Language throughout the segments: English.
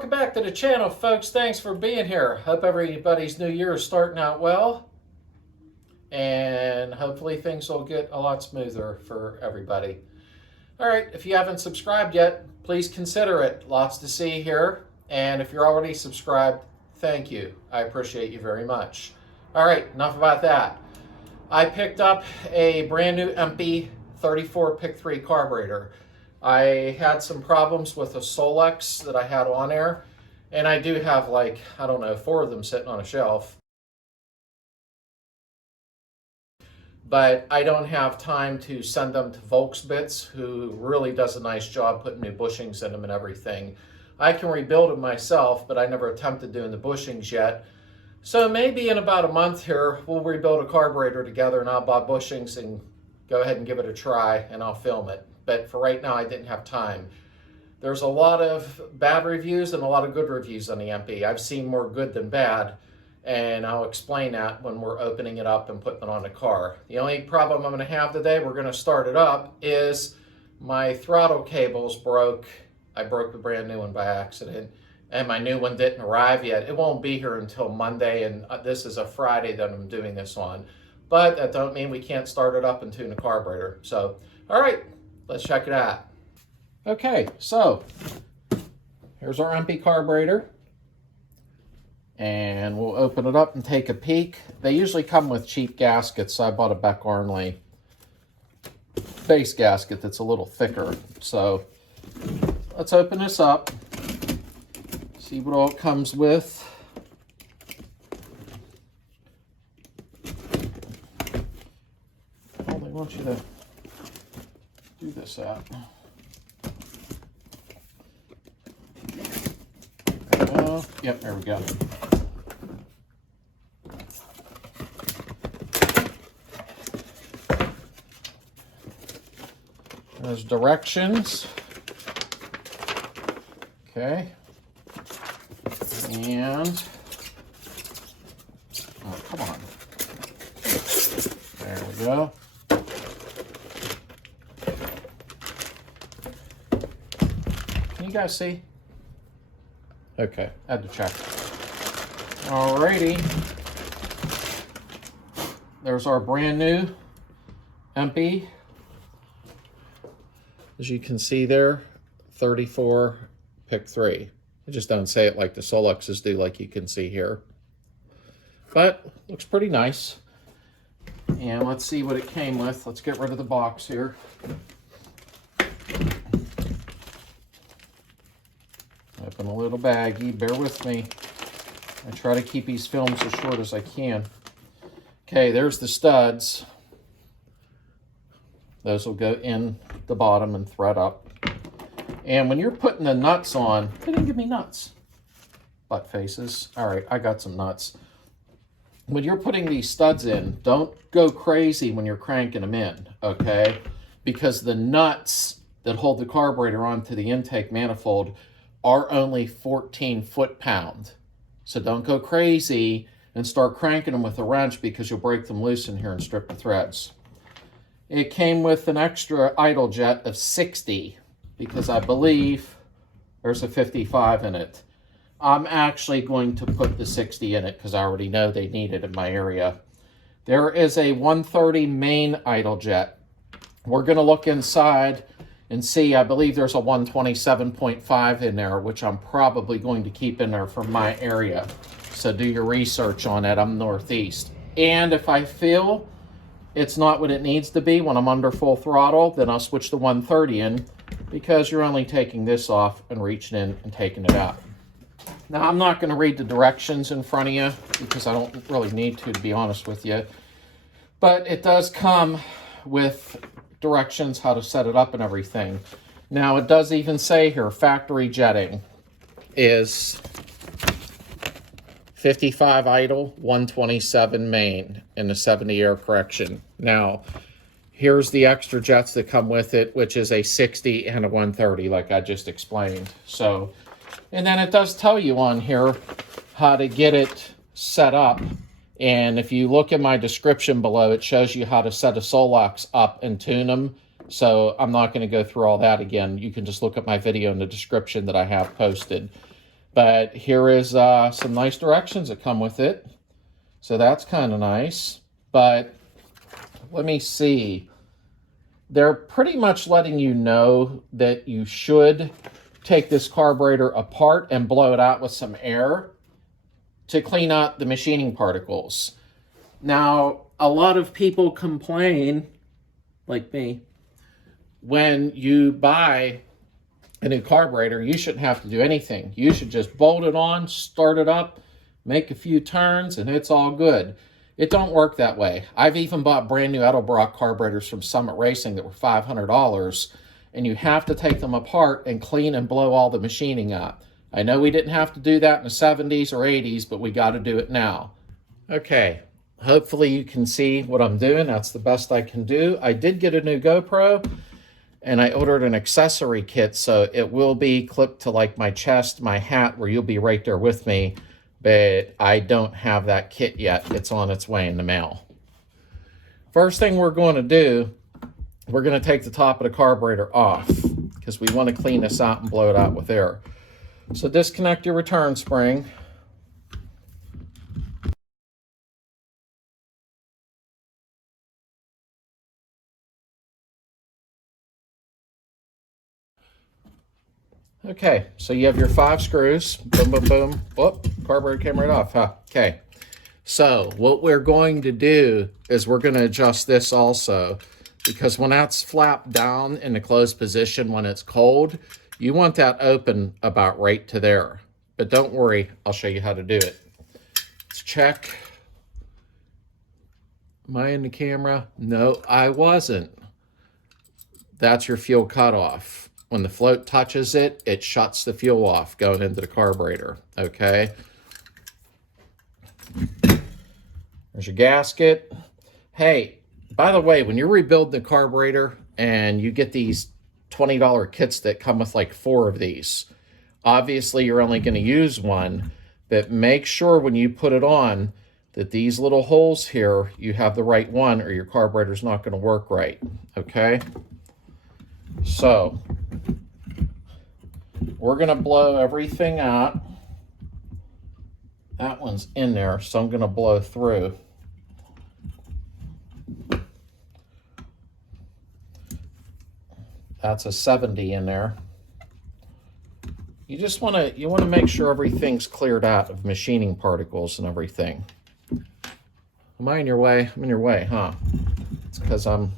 welcome back to the channel, folks. Thanks for being here. Hope everybody's new year is starting out well. And hopefully things will get a lot smoother for everybody. All right, if you haven't subscribed yet, please consider it. Lots to see here. And if you're already subscribed, thank you. I appreciate you very much. All right, enough about that. I picked up a brand new Empi 34pict3 carburetor. I had some problems with a Solex that I had on there, and I do have like, I don't know, 4 of them sitting on a shelf. But I don't have time to send them to Volkswagenplanet, who really does a nice job putting new bushings in them and everything. I can rebuild them myself, but I never attempted doing the bushings yet. So maybe in about a month here, we'll rebuild a carburetor together and I'll buy bushings and go ahead and give it a try and I'll film it. But for right now, I didn't have time. There's a lot of bad reviews and a lot of good reviews on the Empi. I've seen more good than bad, and I'll explain that when we're opening it up and putting it on the car. The only problem I'm going to have today, we're going to start it up, is my throttle cables broke. I broke the brand new one by accident, and my new one didn't arrive yet. It won't be here until Monday, and this is a Friday that I'm doing this on. But that don't mean we can't start it up and tune the carburetor. So, all right. Let's check it out. Okay, so here's our Empi carburetor. And we'll open it up and take a peek. They usually come with cheap gaskets, so I bought a Beck Arnley base gasket that's a little thicker. So let's open this up, see what all it comes with. Oh, they want you to do this out. Yep, there we go. There's directions. Okay. And, oh, come on. There we go. Can you guys see? Okay, had to check. Alrighty. There's our brand new Empi. As you can see there, 34pict3. I just don't say it like the Solexes do, like you can see here. But looks pretty nice. And let's see what it came with. Let's get rid of the box here. Open a little baggie, bear with me. I try to keep these films as short as I can. Okay, there's the studs. Those will go in the bottom and thread up. And when you're putting the nuts on, they didn't give me nuts. Butt faces. All right, I got some nuts. When you're putting these studs in, don't go crazy when you're cranking them in, okay? Because the nuts that hold the carburetor onto the intake manifold are only 14 foot-pound. So don't go crazy and start cranking them with a wrench because you'll break them loose in here and strip the threads. It came with an extra idle jet of 60 because I believe there's a 55 in it. I'm actually going to put the 60 in it because I already know they need it in my area. There is a 130 main idle jet. We're going to look inside and see, I believe there's a 127.5 in there, which I'm probably going to keep in there for my area. So do your research on it. I'm northeast. And if I feel it's not what it needs to be when I'm under full throttle, then I'll switch the 130 in because you're only taking this off and reaching in and taking it out. Now, I'm not going to read the directions in front of you because I don't really need to be honest with you. But it does come with directions how to set it up and everything. Now it does even say here factory jetting is 55 idle, 127 main, and a 70 air correction. Now here's the extra jets that come with it, which is a 60 and a 130 like I just explained. So, and then it does tell you on here how to get it set up. And if you look in my description below, it shows you how to set a Solex up and tune them. So I'm not going to go through all that again. You can just look at my video in the description that I have posted. But here is some nice directions that come with it. So that's kind of nice. But let me see. They're pretty much letting you know that you should take this carburetor apart and blow it out with some air to clean out the machining particles. Now, a lot of people complain, like me, when you buy a new carburetor, you shouldn't have to do anything. You should just bolt it on, start it up, make a few turns, and it's all good. It don't work that way. I've even bought brand new Edelbrock carburetors from Summit Racing that were $500, and you have to take them apart and clean and blow all the machining out. I know we didn't have to do that in the 70s or 80s, but we got to do it now. Okay, hopefully you can see what I'm doing. That's the best I can do. I did get a new GoPro, and I ordered an accessory kit, so it will be clipped to like my chest, my hat, where you'll be right there with me, but I don't have that kit yet. It's on its way in the mail. First thing we're going to do, we're going to take the top of the carburetor off because we want to clean this out and blow it out with air. So disconnect your return spring. Okay, so you have your 5 screws. Boom, boom, boom. Whoop, carburetor came right off, huh? Okay. So what we're going to do is we're going to adjust this also, because when that's flapped down in the closed position when it's cold, you want that open about right to there. But don't worry, I'll show you how to do it. Let's check. Am I in the camera? No, I wasn't. That's your fuel cutoff. When the float touches it, it shuts the fuel off going into the carburetor, okay? There's your gasket. Hey, by the way, when you're rebuilding the carburetor and you get these $20 kits that come with like 4 of these, obviously you're only going to use one, but make sure when you put it on that these little holes here, you have the right one or your carburetor's not going to work right, okay? So we're going to blow everything out. That one's in there, so I'm going to blow through. That's a 70 in there. You just want to make sure everything's cleared out of machining particles and everything. Am I in your way? I'm in your way, huh? It's because I'm...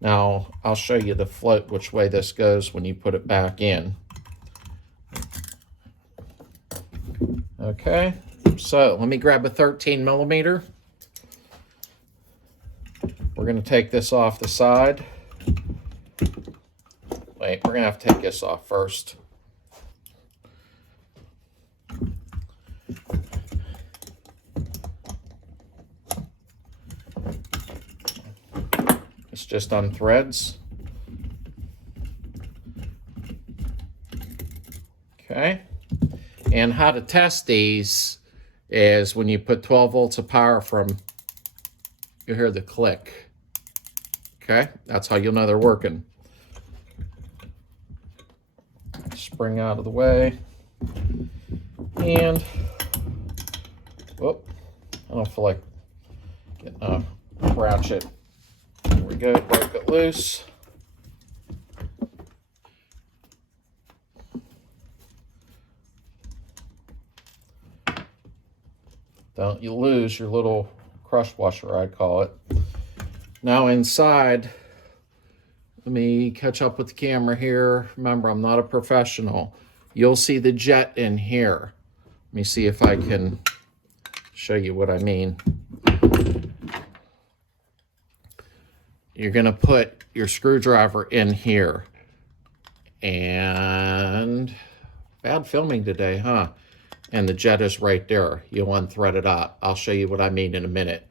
Now, I'll show you the float, which way this goes when you put it back in. Okay, so let me grab a 13 millimeter. We're going to take this off the side. Wait, we're going to have to take this off first. It's just on threads. Okay. And how to test these is when you put 12 volts of power from, you hear the click. Okay, that's how you'll know they're working. Spring out of the way. And, whoop, I don't feel like getting a ratchet. There we go, break it loose. Don't you lose your little crush washer, I call it. Now inside, let me catch up with the camera here. Remember, I'm not a professional. You'll see the jet in here. Let me see if I can show you what I mean. You're gonna put your screwdriver in here. And bad filming today, huh? And the jet is right there. You'll unthread it out. I'll show you what I mean in a minute.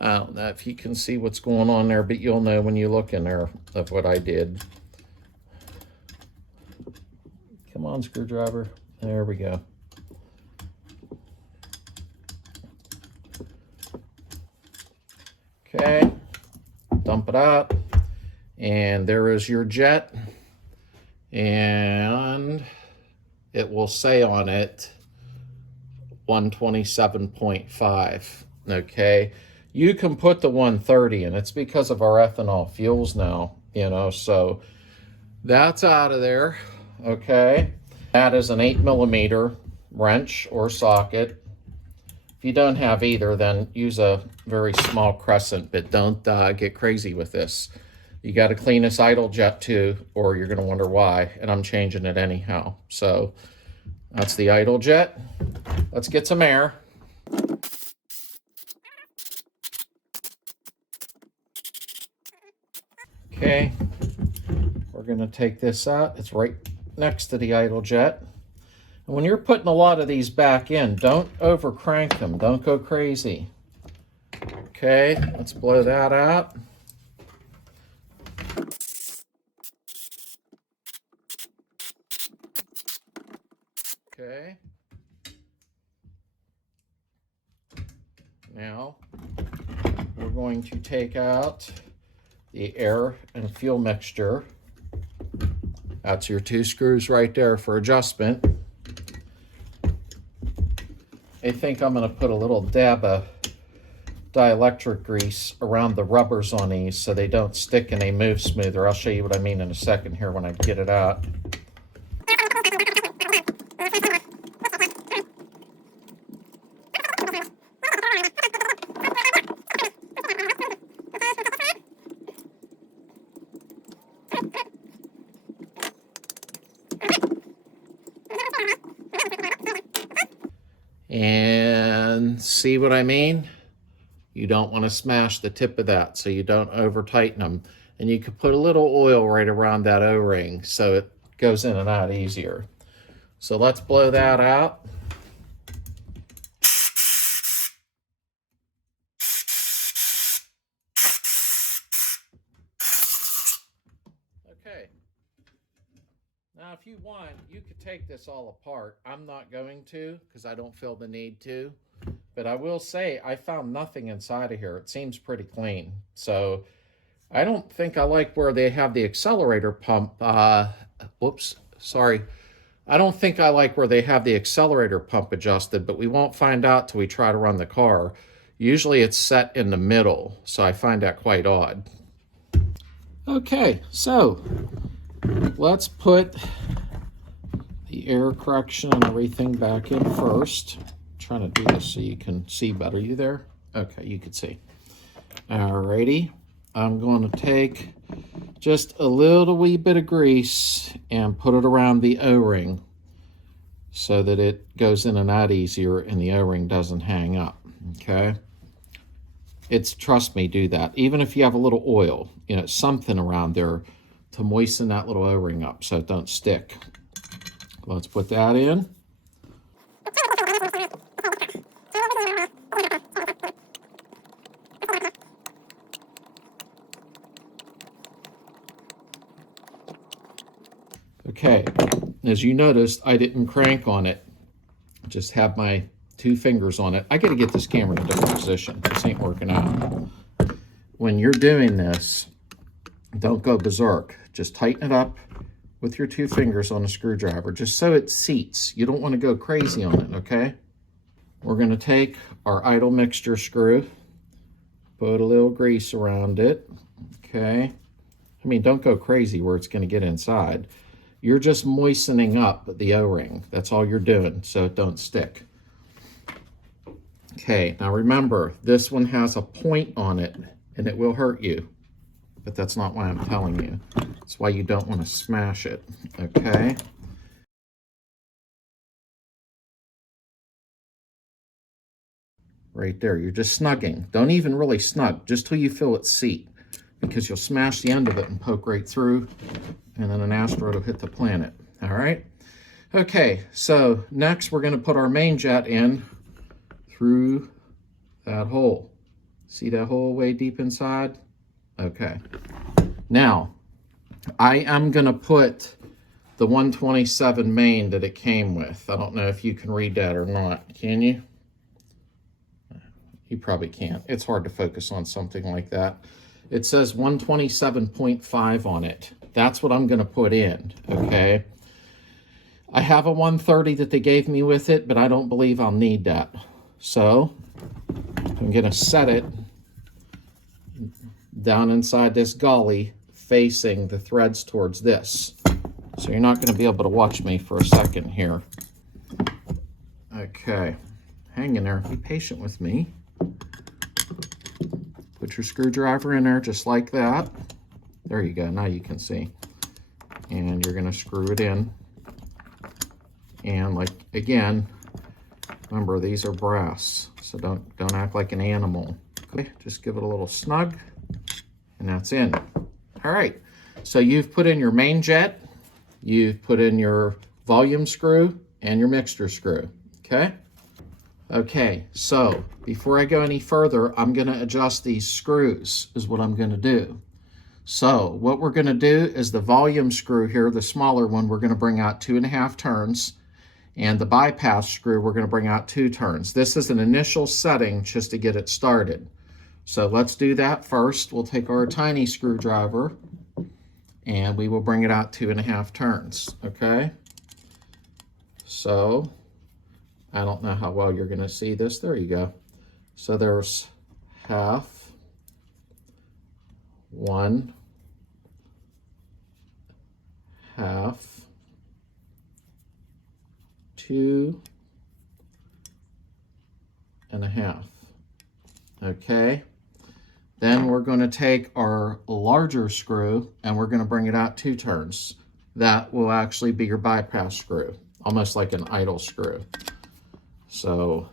I don't know if you can see what's going on there, but you'll know when you look in there of what I did. Come on, screwdriver. There we go. Okay, dump it out. And there is your jet. And it will say on it 127.5. Okay, you can put the 130 in. It's because of our ethanol fuels now, you know, so that's out of there. Okay, that is an 8mm wrench or socket. If you don't have either, then use a very small crescent, but don't get crazy with this. You got to clean this idle jet too, or you're going to wonder why, and I'm changing it anyhow. So that's the idle jet. Let's get some air. Okay, we're going to take this out. It's right next to the idle jet. And when you're putting a lot of these back in, don't over crank them. Don't go crazy. Okay, let's blow that out. Okay. Now, we're going to take out the air and fuel mixture. That's your 2 screws right there for adjustment. I think I'm going to put a little dab of dielectric grease around the rubbers on these so they don't stick and they move smoother. I'll show you what I mean in a second here when I get it out. And see what I mean? You don't want to smash the tip of that so you don't over tighten them. And you could put a little oil right around that O-ring so it goes in and out easier. So let's blow that out. Okay. Now if you want, you could take this all apart. I'm not going to because I don't feel the need to. But I will say I found nothing inside of here. It seems pretty clean. So I don't think I like where they have the accelerator pump. Whoops, sorry. I don't think I like where they have the accelerator pump adjusted, but we won't find out till we try to run the car. Usually it's set in the middle, so I find that quite odd. Okay, so let's put the air correction and everything back in first. I'm trying to do this so you can see better. You there? Okay, you can see. Alrighty. I'm going to take just a little wee bit of grease and put it around the O-ring so that it goes in and out easier and the O-ring doesn't hang up, okay? It's, trust me, do that. Even if you have a little oil, you know, something around there to moisten that little O-ring up so it don't stick. Let's put that in. Okay, as you noticed, I didn't crank on it. Just have my 2 fingers on it. I got to get this camera in a different position. This ain't working out. When you're doing this, don't go berserk. Just tighten it up with your 2 fingers on a screwdriver, just so it seats. You don't want to go crazy on it, okay? We're going to take our idle mixture screw, put a little grease around it, okay? I mean, don't go crazy where it's going to get inside. You're just moistening up the O-ring. That's all you're doing, so it don't stick. Okay, now remember, this one has a point on it, and it will hurt you. But that's not why I'm telling you. That's why you don't want to smash it, okay? Right there, you're just snugging. Don't even really snug, just till you feel it seat, because you'll smash the end of it and poke right through, and then an asteroid will hit the planet, all right? Okay, so next we're going to put our main jet in through that hole. See that hole way deep inside? Okay. Now, I am going to put the 127 main that it came with. I don't know if you can read that or not. Can you? You probably can't. It's hard to focus on something like that. It says 127.5 on it. That's what I'm going to put in, okay? I have a 130 that they gave me with it, but I don't believe I'll need that. So I'm going to set it down inside this gully facing the threads towards this. So you're not going to be able to watch me for a second here. Okay, hang in there. Be patient with me. Put your screwdriver in there just like that. There you go. Now you can see. And you're going to screw it in. And like, again, remember these are brass, so don't act like an animal. Okay, just give it a little snug, and that's in. All right, so you've put in your main jet, you've put in your volume screw and your mixture screw, okay? Okay, so before I go any further, I'm gonna adjust these screws is what I'm gonna do. So what we're gonna do is the volume screw here, the smaller one, we're gonna bring out 2.5 turns, and the bypass screw, we're gonna bring out 2 turns. This is an initial setting just to get it started. So let's do that first. We'll take our tiny screwdriver and we will bring it out 2.5 turns, okay? So I don't know how well you're gonna see this. There you go. So there's half, 1, half, 2.5. Okay. Then we're going to take our larger screw and we're going to bring it out 2 turns. That will actually be your bypass screw, almost like an idle screw. So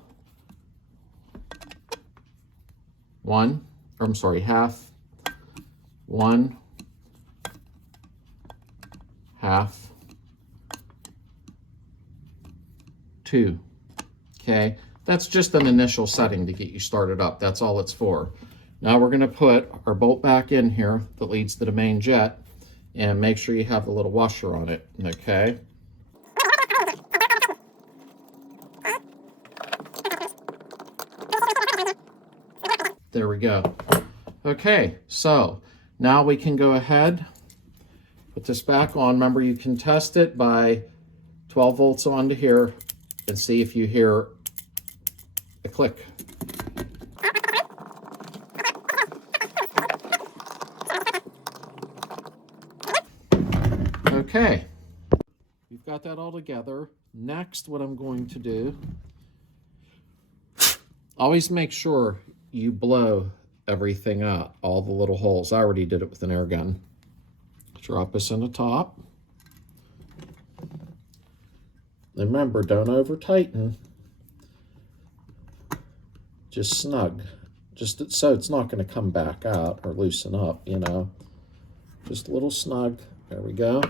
half, 1, half, 2. Okay, that's just an initial setting to get you started up. That's all it's for. Now we're going to put our bolt back in here that leads to the main jet, and make sure you have the little washer on it, okay? There we go. Okay, so now we can go ahead, put this back on. Remember, you can test it by 12 volts onto here and see if you hear a click. Okay, we've got that all together. Next, what I'm going to do, always make sure you blow everything out, all the little holes. I already did it with an air gun. Drop this in the top. Remember, don't over tighten. Just snug. Just so it's not going to come back out or loosen up, you know. Just a little snug. There we go.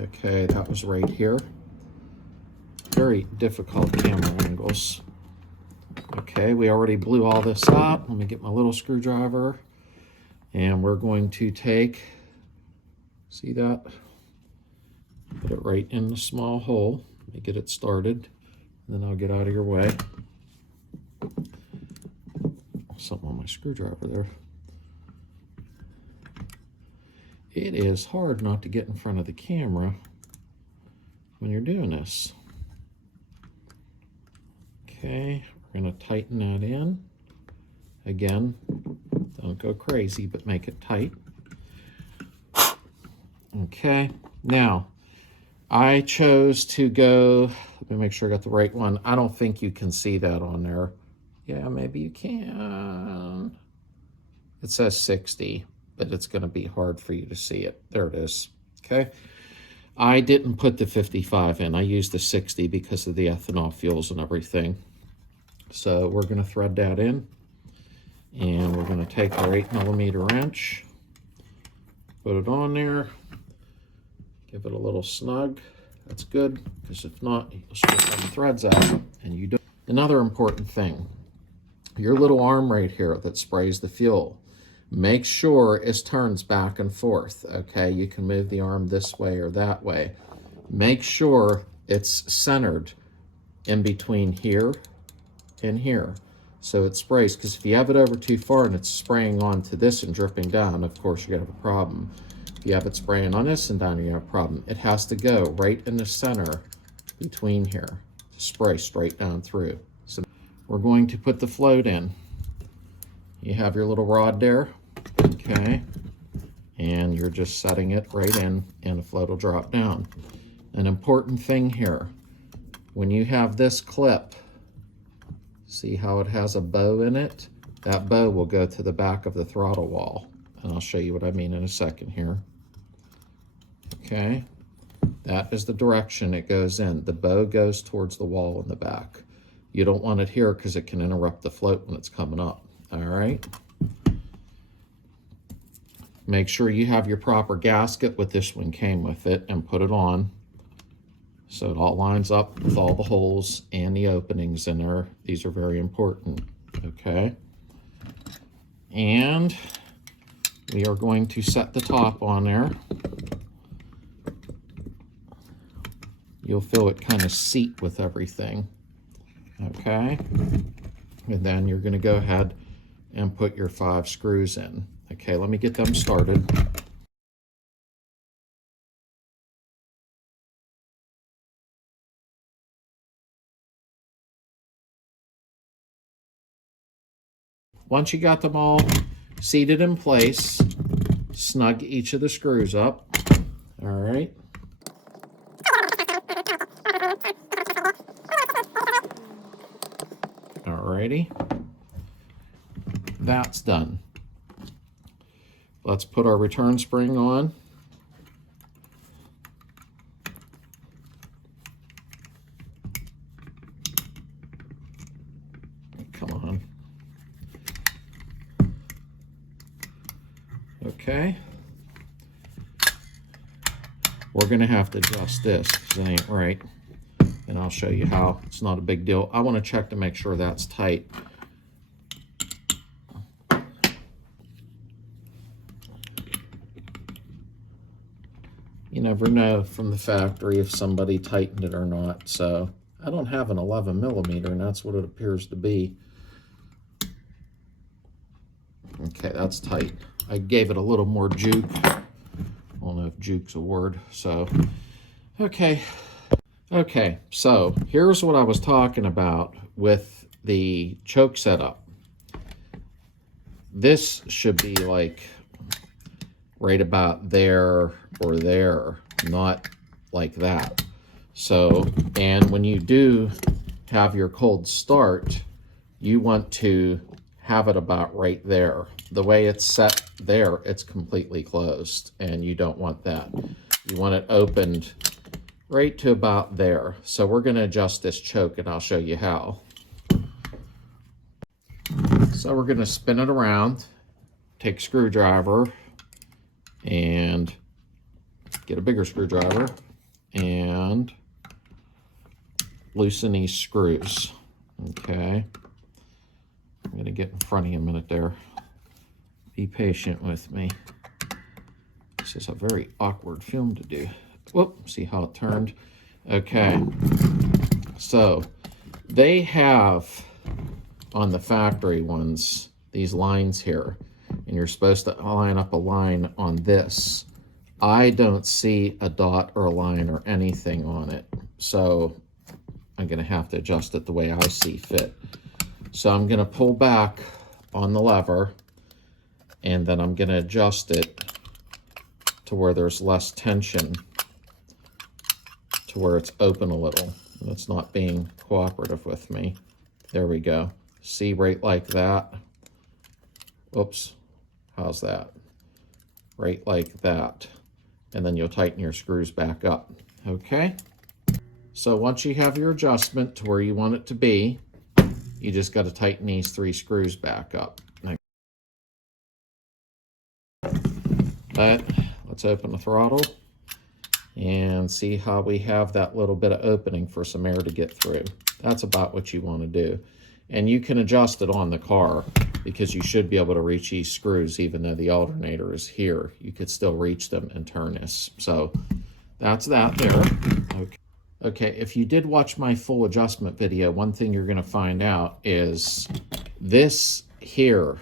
Okay, that was right here. Very difficult camera angles. Okay, we already blew all this out. Let me get my little screwdriver. And we're going to take, see that? Put it right in the small hole. Let me get it started. And then I'll get out of your way. Something on my screwdriver there. It is hard not to get in front of the camera when you're doing this. Okay, we're going to tighten that in. Again, don't go crazy, but make it tight. Okay, now I chose to go, let me make sure I got the right one. I don't think you can see that on there. Yeah, maybe you can. It says 60, but it's going to be hard for you to see it. There it is. Okay. I didn't put the 55 in. I used the 60 because of the ethanol fuels and everything. So we're going to thread that in. And we're going to take our 8mm wrench, put it on there, give it a little snug. That's good, because if not, you'll strip the threads out. And you do. Another important thing, your little arm right here that sprays the fuel. Make sure it turns back and forth, okay? You can move the arm this way or that way. Make sure it's centered in between here and here, so it sprays, because if you have it over too far and it's spraying onto this and dripping down, of course you're gonna have a problem. If you have it spraying on this and down, you have a problem. It has to go right in the center between here to spray straight down through. So we're going to put the float in. You have your little rod there, okay, and you're just setting it right in, and the float will drop down. An important thing here, when you have this clip, see how it has a bow in it? That bow will go to the back of the throttle wall, and I'll show you what I mean in a second here. Okay, that is the direction it goes in. The bow goes towards the wall in the back. You don't want it here because it can interrupt the float when it's coming up. All right. Make sure you have your proper gasket, with this one came with it, and put it on so it all lines up with all the holes and the openings in there. These are very important, okay? And we are going to set the top on there. You'll feel it kind of seat with everything, okay? And then you're going to go ahead and put your 5 screws in. Okay, let me get them started. Once you got them all seated in place, snug each of the screws up. All right. Alrighty. That's done. Let's put our return spring on. Come on. Okay. We're going to have to adjust this because it ain't right. And I'll show you how. It's not a big deal. I want to check to make sure that's tight. You never know from the factory if somebody tightened it or not. So I don't have an 11 millimeter, and that's what it appears to be. Okay, that's tight. I gave it a little more juke. I don't know if juke's a word. So, okay. Okay, so here's what I was talking about with the choke setup. This should be like right about there or there, not like that. So, and when you do have your cold start, you want to have it about right there. The way it's set there, it's completely closed, and you don't want that. You want it opened right to about there. So we're going to adjust this choke, and I'll show you how. So we're going to spin it around, take a screwdriver, and get a bigger screwdriver, and loosen these screws. Okay. I'm going to get in front of you a minute there. Be patient with me. This is a very awkward film to do. Whoop, see how it turned? Okay. So they have on the factory ones these lines here, and you're supposed to line up a line on this. I don't see a dot or a line or anything on it, so I'm going to have to adjust it the way I see fit. So I'm going to pull back on the lever, and then I'm going to adjust it to where there's less tension, to where it's open a little, and it's not being cooperative with me. There we go. See, right like that. Oops, how's that? Right like that. And then you'll tighten your screws back up. Okay? So once you have your adjustment to where you want it to be, you just got to tighten these 3 screws back up. But let's open the throttle and see how we have that little bit of opening for some air to get through. That's about what you want to do. And you can adjust it on the car because you should be able to reach these screws even though the alternator is here. You could still reach them and turn this. So that's that there. Okay. Okay, if you did watch my full adjustment video, one thing you're going to find out is this here,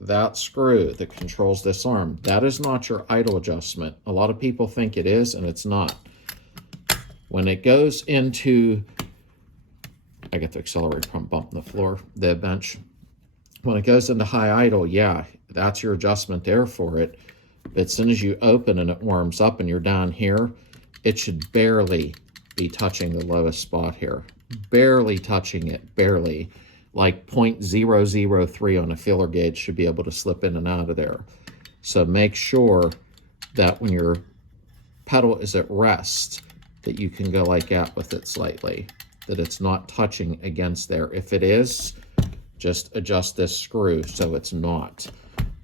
that screw that controls this arm, that is not your idle adjustment. A lot of people think it is, and it's not. When it goes into, I got the accelerator pump bumping the floor, the bench. When it goes into high idle, yeah, that's your adjustment there for it. But as soon as you open and it warms up and you're down here, it should barely be touching the lowest spot here. Barely touching it, barely. Like 0.003 on a feeler gauge should be able to slip in and out of there. So make sure that when your pedal is at rest, that you can go like that with it slightly, that it's not touching against there. If it is, just adjust this screw so it's not.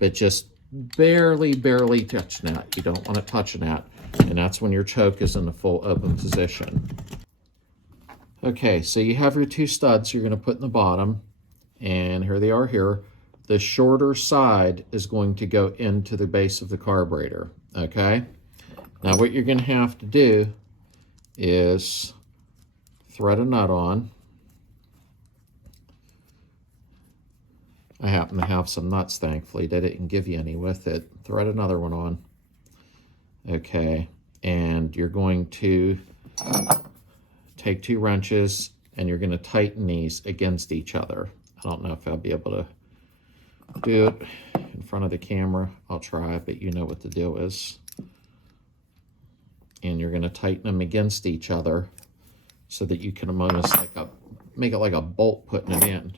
But just barely touching that. You don't want it touching that. And that's when your choke is in the full open position. Okay, so you have your two studs you're going to put in the bottom, and here they are here. The shorter side is going to go into the base of the carburetor, okay? Now what you're going to have to do is thread a nut on. I happen to have some nuts, thankfully. They didn't give you any with it. Thread another one on. Okay, and you're going to take two wrenches and you're going to tighten these against each other. I don't know if I'll be able to do it in front of the camera. I'll try, but you know what the deal is. And you're going to tighten them against each other so that you can almost make it like a bolt putting it in.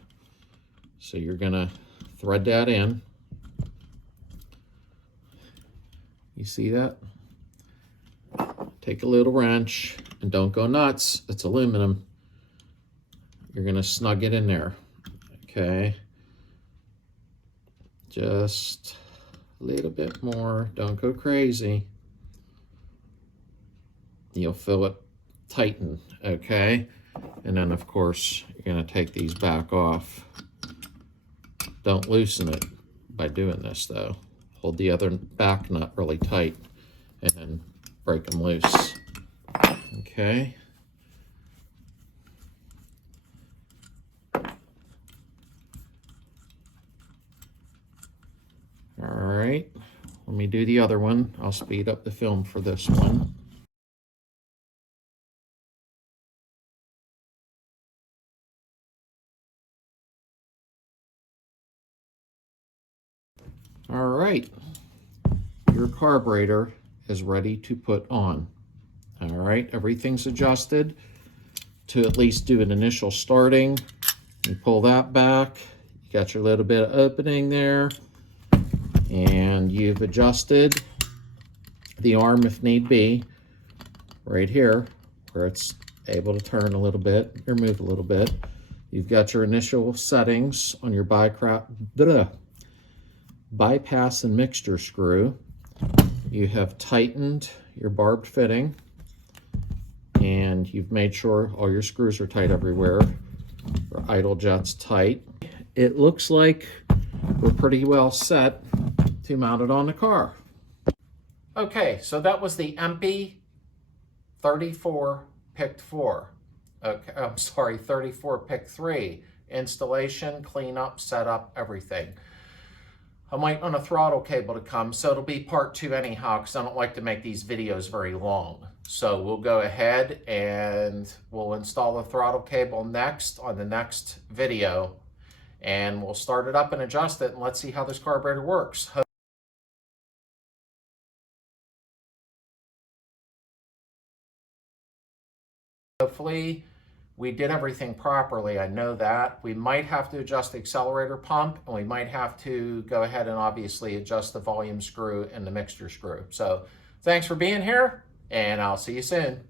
So you're going to thread that in. You see that? Take a little wrench and don't go nuts. It's aluminum. You're going to snug it in there. Okay. Just a little bit more. Don't go crazy. You'll feel it tighten. Okay. And then, of course, you're going to take these back off. Don't loosen it by doing this, though. Hold the other back nut really tight and then break them loose. Okay. All right. Let me do the other one. I'll speed up the film for this one. All right. Your carburetor is ready to put on. All right, everything's adjusted to at least do an initial starting. You pull that back, you got your little bit of opening there, and you've adjusted the arm if need be, right here, where it's able to turn a little bit or move a little bit. You've got your initial settings on your bypass and mixture screw. You have tightened your barbed fitting, and you've made sure all your screws are tight everywhere. Your idle jet's tight. It looks like we're pretty well set to mount it on the car. Okay, so that was the Empi 34pict3. Okay, I'm sorry, 34pict3. Installation, cleanup, setup, everything. I'm waiting on a throttle cable to come, so it'll be part 2 anyhow, because I don't like to make these videos very long. So we'll go ahead and we'll install the throttle cable next on the next video, and we'll start it up and adjust it, and let's see how this carburetor works. Hopefully we did everything properly. I know that. We might have to adjust the accelerator pump, and we might have to go ahead and obviously adjust the volume screw and the mixture screw. So thanks for being here, and I'll see you soon.